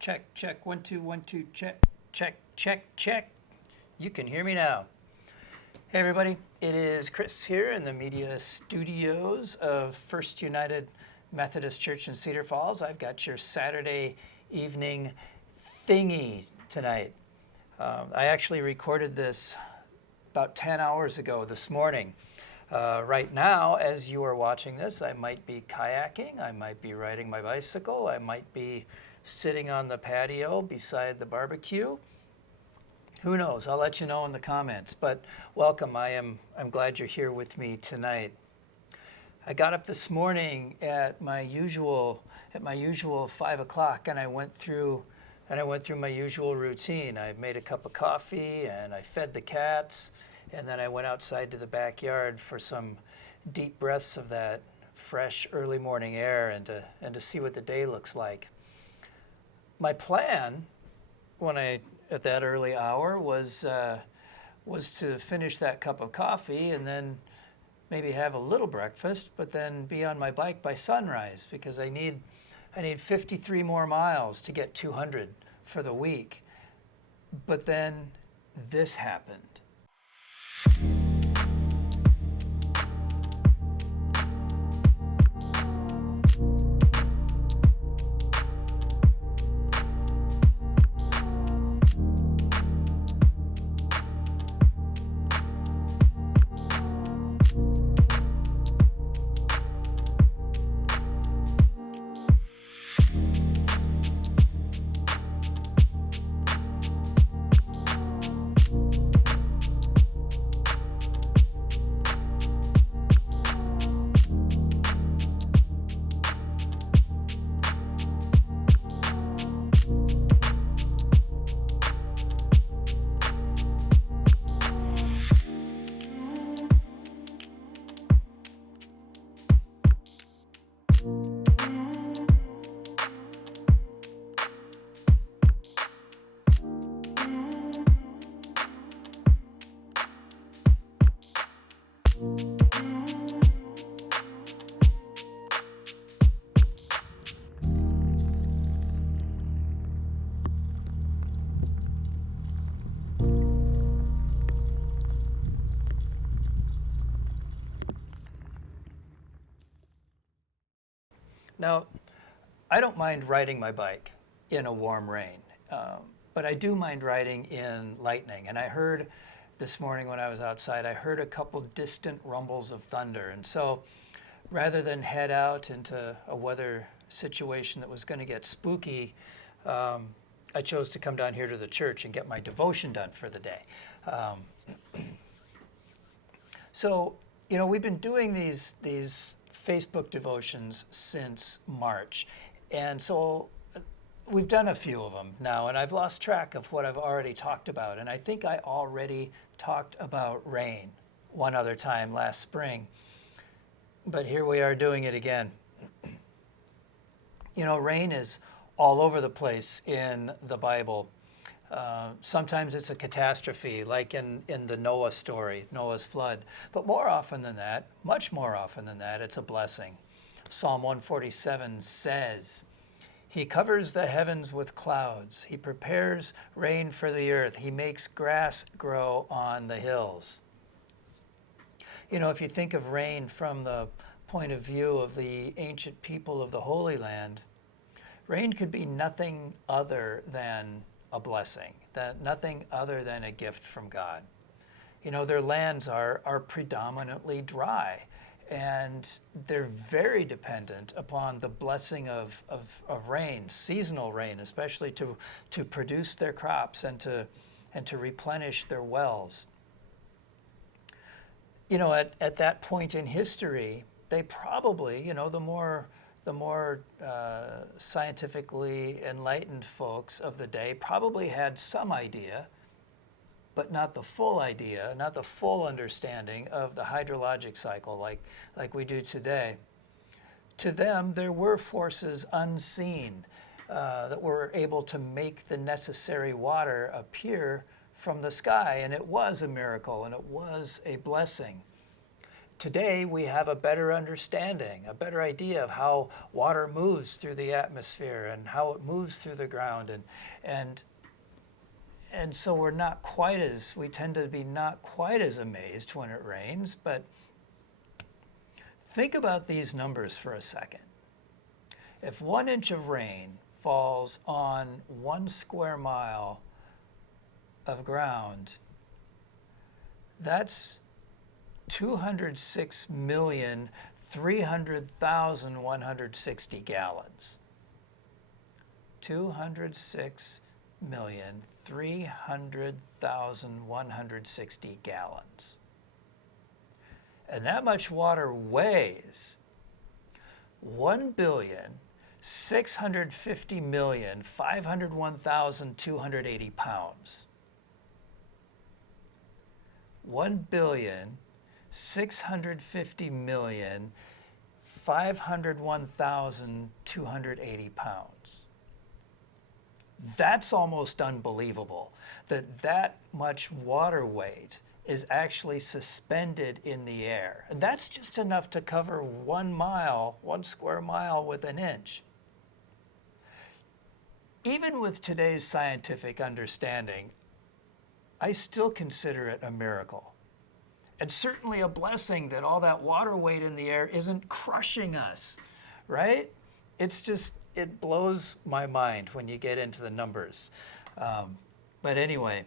Check, check, 1 2 1 2, check, check, check, check. You can hear me now. Hey everybody, it is Chris here in the media studios of First United Methodist Church in Cedar Falls. I've got your Saturday evening thingy tonight. I actually recorded this about 10 hours ago this morning. Right now, as you are watching this, I might be kayaking, I might be riding my bicycle, I might be sitting on the patio beside the barbecue. Who knows? I'll let you know in the comments. But welcome. I'm glad you're here with me tonight. I got up this morning at my usual 5 o'clock, and I went through my usual routine. I made a cup of coffee and I fed the cats, and then I went outside to the backyard for some deep breaths of that fresh early morning air and to see what the day looks like. My plan at that early hour was to finish that cup of coffee and then maybe have a little breakfast, but then be on my bike by sunrise because I need 53 more miles to get 200 for the week. But then this happened. Now, I don't mind riding my bike in a warm rain, but I do mind riding in lightning. And I heard this morning when I was outside, I heard a couple distant rumbles of thunder. And so rather than head out into a weather situation that was going to get spooky, I chose to come down here to the church and get my devotion done for the day. So, we've been doing these Facebook devotions since March. And so we've done a few of them now, and I've lost track of what I've already talked about. And I think I already talked about rain one other time last spring. But here we are doing it again. Rain is all over the place in the Bible. Sometimes it's a catastrophe, like in the Noah story, Noah's flood. But more often than that, much more often than that, it's a blessing. Psalm 147 says, "He covers the heavens with clouds. He prepares rain for the earth. He makes grass grow on the hills." If you think of rain from the point of view of the ancient people of the Holy Land, rain could be nothing other than a blessing, that nothing other than a gift from God. Their lands are predominantly dry, and they're very dependent upon the blessing of rain, seasonal rain, especially to produce their crops and to replenish their wells. At that point in history, they probably, the more scientifically enlightened folks of the day probably had some idea, but not the full idea, not the full understanding of the hydrologic cycle like we do today. To them, there were forces unseen that were able to make the necessary water appear from the sky, and it was a miracle and it was a blessing. today we have a better understanding, a better idea of how water moves through the atmosphere and how it moves through the ground, and so we tend to be not quite as amazed when it rains. But think about these numbers for a second. If 1 inch of rain falls on 1 square mile of ground, that's 206,300,160 gallons. 206,300,160 gallons. And that much water weighs 1,650,501,280 pounds. 1,650,501,280 pounds. That's almost unbelievable that much water weight is actually suspended in the air. And that's just enough to cover 1 square mile with an inch. Even with today's scientific understanding, I still consider it a miracle. And certainly a blessing that all that water weight in the air isn't crushing us, right? It blows my mind when you get into the numbers. But anyway,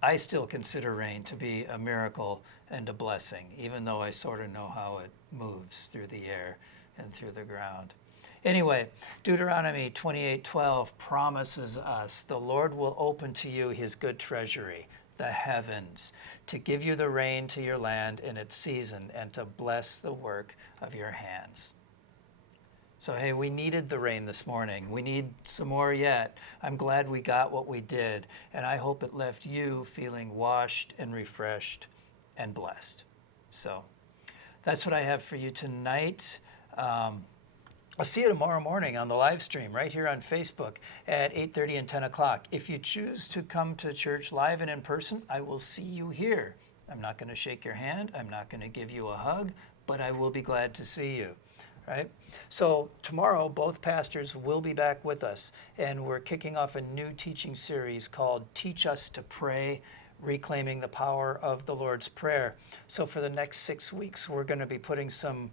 I still consider rain to be a miracle and a blessing, even though I sort of know how it moves through the air and through the ground. Anyway, Deuteronomy 28:12 promises us the Lord will open to you his good treasury, the heavens, to give you the rain to your land in its season and to bless the work of your hands. So, hey, we needed the rain this morning. We need some more yet. I'm glad we got what we did, and I hope it left you feeling washed and refreshed and blessed. So that's what I have for you tonight. I'll see you tomorrow morning on the live stream right here on Facebook at 8:30 and 10 o'clock. If you choose to come to church live and in person, I will see you here. I'm not going to shake your hand. I'm not going to give you a hug, but I will be glad to see you. Right? So tomorrow, both pastors will be back with us, and we're kicking off a new teaching series called Teach Us to Pray, Reclaiming the Power of the Lord's Prayer. So for the next 6 weeks, we're going to be putting some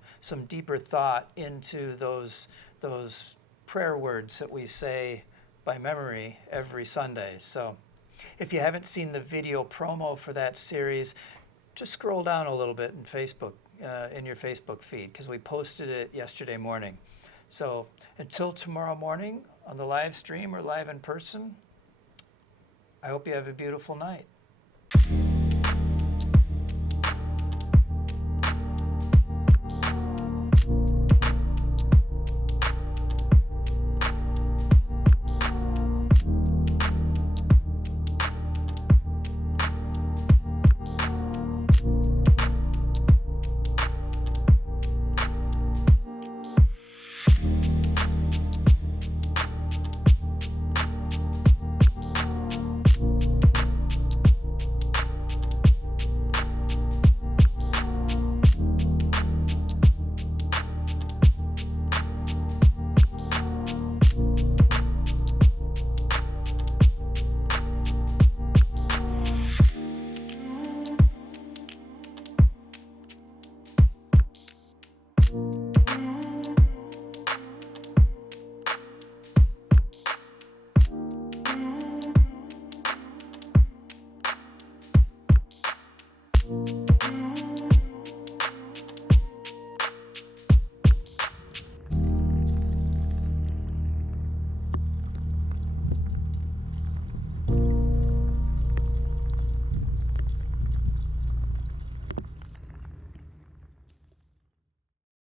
deeper thought into those prayer words that we say by memory every Sunday. So if you haven't seen the video promo for that series, just scroll down a little bit in Facebook. In your Facebook feed, because we posted it yesterday morning. So until tomorrow morning on the live stream or live in person, I hope you have a beautiful night.